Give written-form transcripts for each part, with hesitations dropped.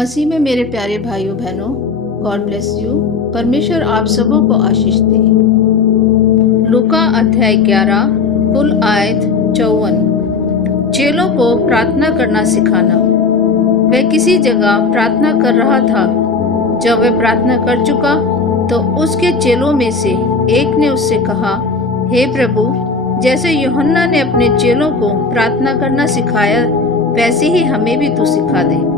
मसीह में मेरे प्यारे भाइयों बहनों, गॉड ब्लेस यू। परमेश्वर आप सबों को आशीष दे। लूका अध्याय 11 कुल आयत 54। चेलों को प्रार्थना करना सिखाना। वह किसी जगह प्रार्थना कर रहा था। जब वह प्रार्थना कर चुका तो उसके चेलों में से एक ने उससे कहा, हे प्रभु, जैसे यूहन्ना ने अपने चेलों को प्रार्थना करना सिखाया वैसे ही हमें भी तू सिखा दे।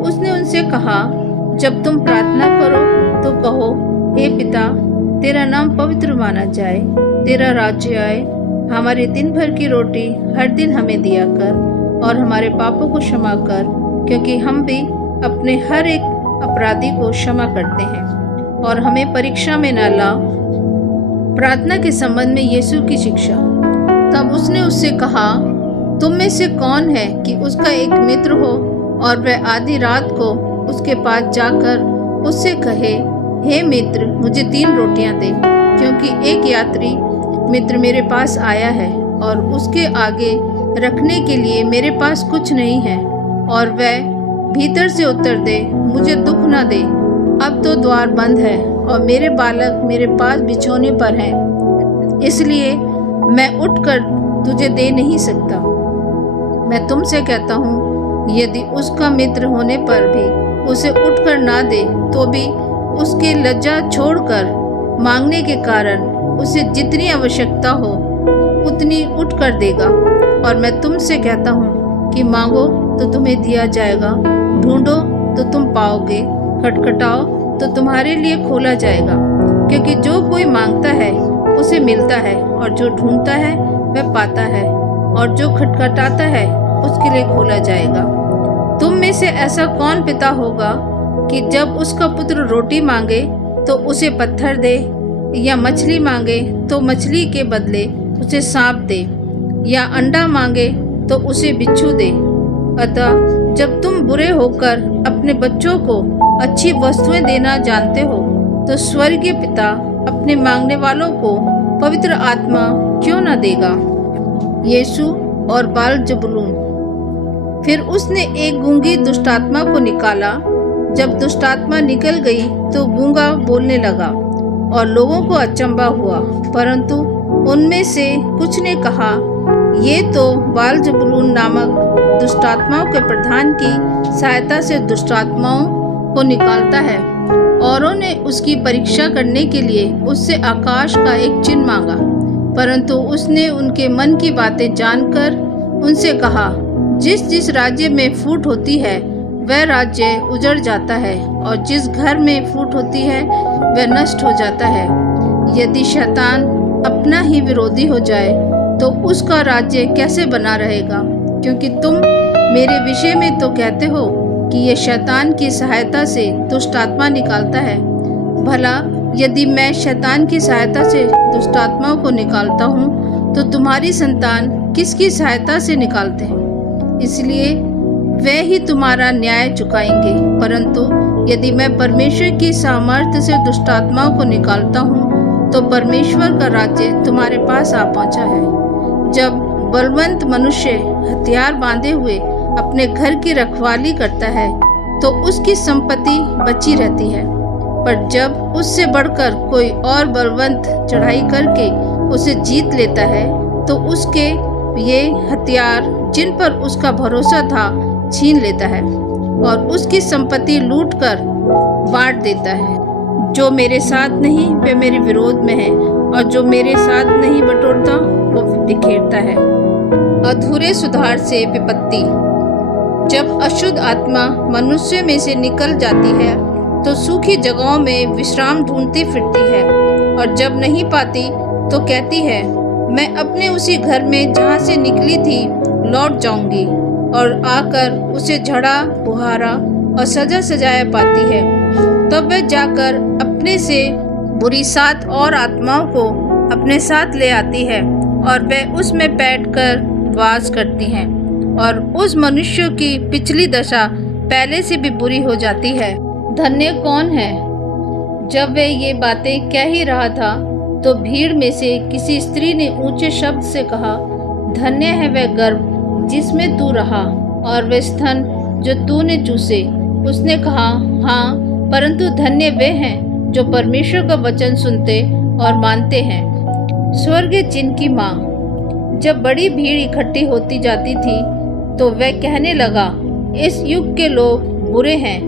उसने उनसे कहा, जब तुम प्रार्थना करो तो कहो, हे पिता, तेरा नाम पवित्र माना जाए, तेरा राज्य आए, हमारे दिन भर की रोटी हर दिन हमें दिया कर और हमारे पापों को क्षमा कर, क्योंकि हम भी अपने हर एक अपराधी को क्षमा करते हैं, और हमें परीक्षा में न ला। प्रार्थना के संबंध में यीशु की शिक्षा। तब उसने उससे कहा, तुम में से कौन है कि उसका एक मित्र हो और वह आधी रात को उसके पास जाकर उससे कहे, हे मित्र, मुझे 3 रोटियां दे, क्योंकि एक यात्री मित्र मेरे पास आया है और उसके आगे रखने के लिए मेरे पास कुछ नहीं है। और वह भीतर से उत्तर दे, मुझे दुख न दे, अब तो द्वार बंद है और मेरे बालक मेरे पास बिछौने पर हैं, इसलिए मैं उठकर तुझे दे नहीं सकता। मैं तुमसे कहता हूँ, यदि उसका मित्र होने पर भी उसे उठकर ना दे तो भी उसके लज्जा छोड़कर मांगने के कारण उसे जितनी आवश्यकता हो उतनी उठकर देगा। और मैं तुमसे कहता हूँ कि मांगो तो तुम्हें दिया जाएगा, ढूंढो तो तुम पाओगे, खटखटाओ तो तुम्हारे लिए खोला जाएगा। क्योंकि जो कोई मांगता है उसे मिलता है, और जो ढूंढता है वह पाता है, और जो खटखटाता है उसके लिए खोला जाएगा। तुम में से ऐसा कौन पिता होगा कि जब उसका पुत्र रोटी मांगे तो उसे पत्थर दे, या मछली मांगे तो मछली के बदले उसे सांप दे, या अंडा मांगे तो उसे बिच्छू दे? अतः जब तुम बुरे होकर अपने बच्चों को अच्छी वस्तुएं देना जानते हो, तो स्वर्गीय पिता अपने मांगने वालों को पवित्र आत्मा क्यों न देगा। यीशु और बालजबूल। फिर उसने एक गूंगी दुष्टात्मा को निकाला। जब दुष्टात्मा निकल गई तो गूंगा बोलने लगा, और लोगों को अचंभा हुआ, परंतु उनमें से कुछ ने कहा, ये तो बालजबूल नामक दुष्टात्माओं के प्रधान की सहायता से दुष्टात्माओं को निकालता है। औरों ने उसकी परीक्षा करने के लिए उससे आकाश का एक चिन्ह मांगा, परंतु उसने उनके मन की बातें जानकर उनसे कहा, जिस जिस राज्य में फूट होती है वह राज्य उजड़ जाता है, और जिस घर में फूट होती है वह नष्ट हो जाता है। यदि शैतान अपना ही विरोधी हो जाए तो उसका राज्य कैसे बना रहेगा? क्योंकि तुम मेरे विषय में तो कहते हो कि यह शैतान की सहायता से दुष्ट आत्मा निकालता है। भला यदि मैं शैतान की सहायता से दुष्ट आत्माओं को निकालता हूँ तो तुम्हारी संतान किसकी सहायता से निकालते हैं? इसलिए वे ही तुम्हारा न्याय चुकाएंगे। परंतु यदि मैं परमेश्वर की सामर्थ्य से दुष्ट आत्माओं को निकालता हूँ तो परमेश्वर का राज्य तुम्हारे पास आ पहुँचा है। जब बलवंत मनुष्य हथियार बांधे हुए अपने घर की रखवाली करता है तो उसकी संपत्ति बची रहती है, पर जब उससे बढ़कर कोई और बलवंत चढ़ाई करके उसे जीत लेता है तो उसके ये हथियार जिन पर उसका भरोसा था छीन लेता है और उसकी संपत्ति लूटकर बांट देता है। जो मेरे साथ नहीं वे मेरे विरोध में है, और जो मेरे साथ नहीं बटोरता वो बिखेरता है। अधूरे सुधार से विपत्ति। जब अशुद्ध आत्मा मनुष्य में से निकल जाती है तो सूखी जगहों में विश्राम ढूंढती फिरती है, और जब नहीं पाती तो कहती है, मैं अपने उसी घर में जहाँ से निकली थी लौट जाऊंगी, और आकर उसे झड़ा बुहारा और सजा सजाया पाती है। तब वह जाकर अपने से बुरी 7 और आत्माओं को अपने साथ ले आती है, और वह उसमें बैठकर वास करती हैं, और उस मनुष्य की पिछली दशा पहले से भी बुरी हो जाती है। धन्य कौन है? जब वह ये बातें कह ही रहा था तो भीड़ में से किसी स्त्री ने ऊंचे शब्द से कहा, धन्य है वह गर्भ जिसमें तू रहा, और वह स्तन जो तूने चूसे। उसने कहा, हाँ, परंतु धन्य वे हैं जो परमेश्वर का वचन सुनते और मानते हैं। स्वर्गीय चिन्ह की माँ। जब बड़ी भीड़ इकट्ठी होती जाती थी तो वह कहने लगा, इस युग के लोग बुरे हैं,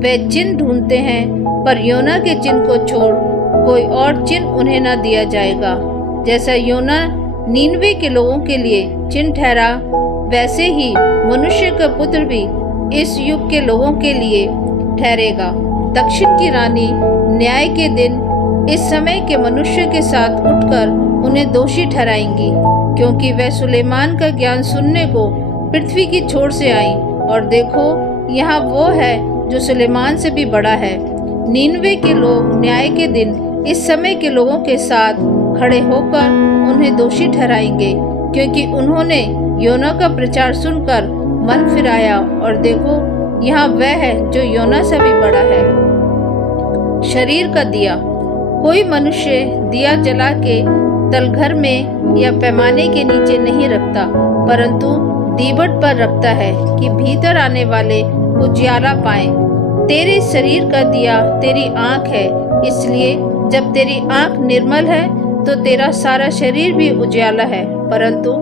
वे चिन्ह ढूंढते हैं, पर योना के चिन्ह को छोड़ कोई और चिन्ह उन्हें न दिया जाएगा। जैसा योना नीनवे के लोगों के लिए चिन्ह ठहरा, वैसे ही मनुष्य का पुत्र भी इस युग के लोगों के लिए ठहरेगा। दक्षिण की रानी न्याय के दिन इस समय के मनुष्य के साथ उठकर उन्हें दोषी ठहराएंगी, क्योंकि वह सुलेमान का ज्ञान सुनने को पृथ्वी की छोर से आई, और देखो यहाँ वो है जो सुलेमान से भी बड़ा है। नीनवे के लोग न्याय के दिन इस समय के लोगों के साथ खड़े होकर उन्हें दोषी ठहराएंगे, क्योंकि उन्होंने योना का प्रचार सुनकर मन फिराया, और देखो यहाँ वह है जो योना से भी बड़ा है। शरीर का दिया। कोई मनुष्य दिया जला के तलघर में या पैमाने के नीचे नहीं रखता, परंतु दीवट पर रखता है कि भीतर आने वाले उजियाला पाएं। तेरे शरीर का दिया तेरी आँख है, इसलिए जब तेरी आँख निर्मल है तो तेरा सारा शरीर भी उजियाला है, परंतु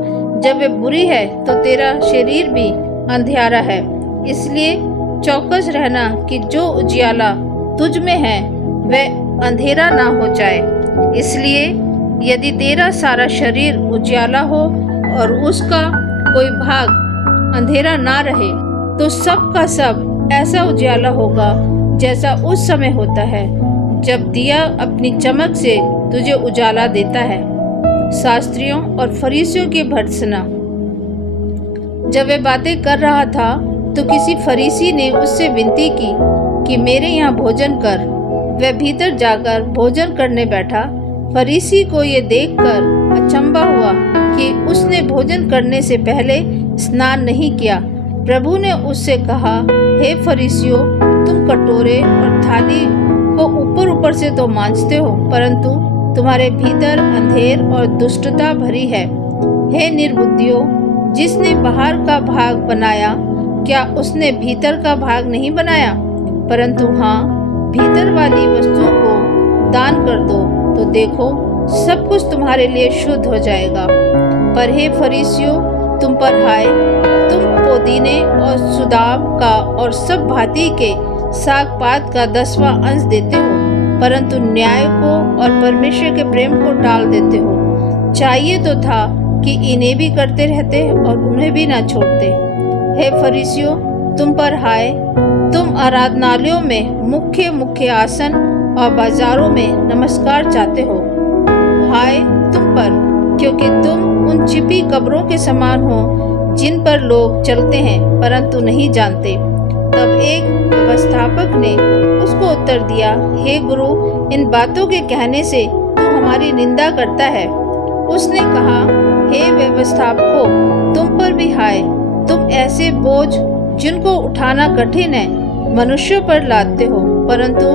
जब वे बुरी है तो तेरा शरीर भी अंधियारा है। इसलिए चौकस रहना कि जो उजियाला तुझ में है वह अंधेरा ना हो जाए। इसलिए यदि तेरा सारा शरीर उजियाला हो और उसका कोई भाग अंधेरा ना रहे, तो सब का सब ऐसा उजियाला होगा जैसा उस समय होता है जब दिया अपनी चमक से तुझे उजाला देता है। शास्त्रियों और फरीसियों की भर्त्सना। जब वह बातें कर रहा था तो किसी फरीसी ने उससे विनती की कि मेरे यहाँ भोजन कर। वह भीतर जाकर भोजन करने बैठा। फरीसी को ये देखकर अचंभा हुआ कि उसने भोजन करने से पहले स्नान नहीं किया। प्रभु ने उससे कहा, हे फरीसियों, तुम कटोरे और थाली को ऊपर ऊपर से तो मांजते हो, परंतु तुम्हारे भीतर अंधेर और दुष्टता भरी है। हे निर्बुद्धियों, जिसने बाहर का भाग बनाया, क्या उसने भीतर का भाग नहीं बनाया? परंतु हाँ, भीतर वाली वस्तुओं को दान कर दो, तो देखो सब कुछ तुम्हारे लिए शुद्ध हो जाएगा। पर हे फरीसियों, तुम पर हाय, तुम पुदीने और सुदाब का और सब भांति के साग पात का 10वां अंश देते हो, परंतु न्याय को और परमेश्वर के प्रेम को टाल देते हो। चाहिए तो था कि इन्हें भी करते रहते और उन्हें भी ना छोड़ते। हे फरीसियों, तुम पर हाय, तुम आराधनालयों में मुख्य मुख्य आसन और बाजारों में नमस्कार चाहते हो। हाय तुम पर, क्योंकि तुम उन छिपी कब्रों के समान हो जिन पर लोग चलते हैं परंतु नहीं जानते। तब एक व्यवस्थापक ने उसको उत्तर दिया, हे गुरु, इन बातों के कहने से तू हमारी निंदा करता है। उसने कहा, हे व्यवस्थापकों, तुम पर भी हाय, तुम ऐसे बोझ जिनको उठाना कठिन है मनुष्यों पर लादते हो, परंतु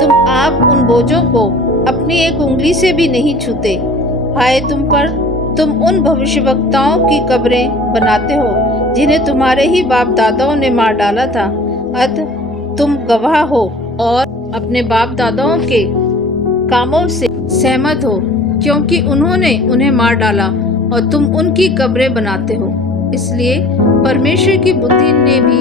तुम आप उन बोझों को अपनी एक उंगली से भी नहीं छूते। हाय तुम पर, तुम उन भविष्यवक्ताओं की कब्रें बनाते हो जिन्हें तुम्हारे ही बाप दादाओं ने मार डाला था। अतः तुम गवाह हो और अपने बाप दादाओं के कामों से सहमत हो, क्योंकि उन्होंने उन्हें मार डाला और तुम उनकी कब्रें बनाते हो। इसलिए परमेश्वर की बुद्धि ने भी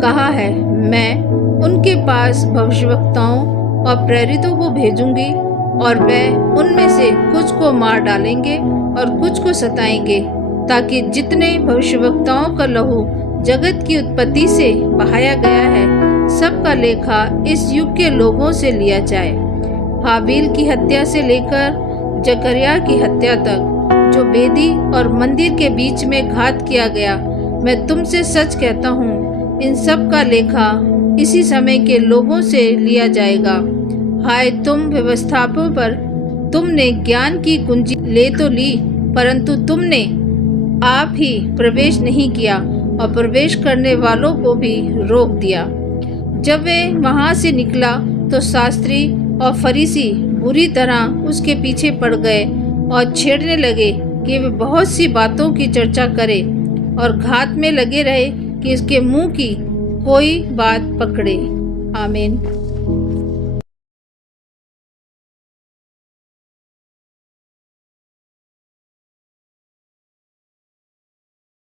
कहा है, मैं उनके पास भविष्यवक्ताओं और प्रेरितों को भेजूंगी, और वे उनमें से कुछ को मार डालेंगे और कुछ को सताएंगे, ताकि जितने भविष्यवक्ताओं का लहू जगत की उत्पत्ति से बहाया गया है, सबका लेखा इस युग के लोगों से लिया जाए। हाबील की हत्या से लेकर जकरिया की हत्या तक, जो वेदी और मंदिर के बीच में घात किया गया, मैं तुमसे सच कहता हूँ, इन सब का लेखा इसी समय के लोगों से लिया जाएगा। हाय तुम व्यवस्थापकों पर, तुमने ज्ञान की कुंजी ले तो ली, परंतु तुमने आप ही प्रवेश नहीं किया और प्रवेश करने वालों को भी रोक दिया। जब वे वहां से निकला तो शास्त्री और फरीसी बुरी तरह उसके पीछे पड़ गए और छेड़ने लगे कि वे बहुत सी बातों की चर्चा करे, और घात में लगे रहे कि इसके मुंह की कोई बात पकड़े। आमीन।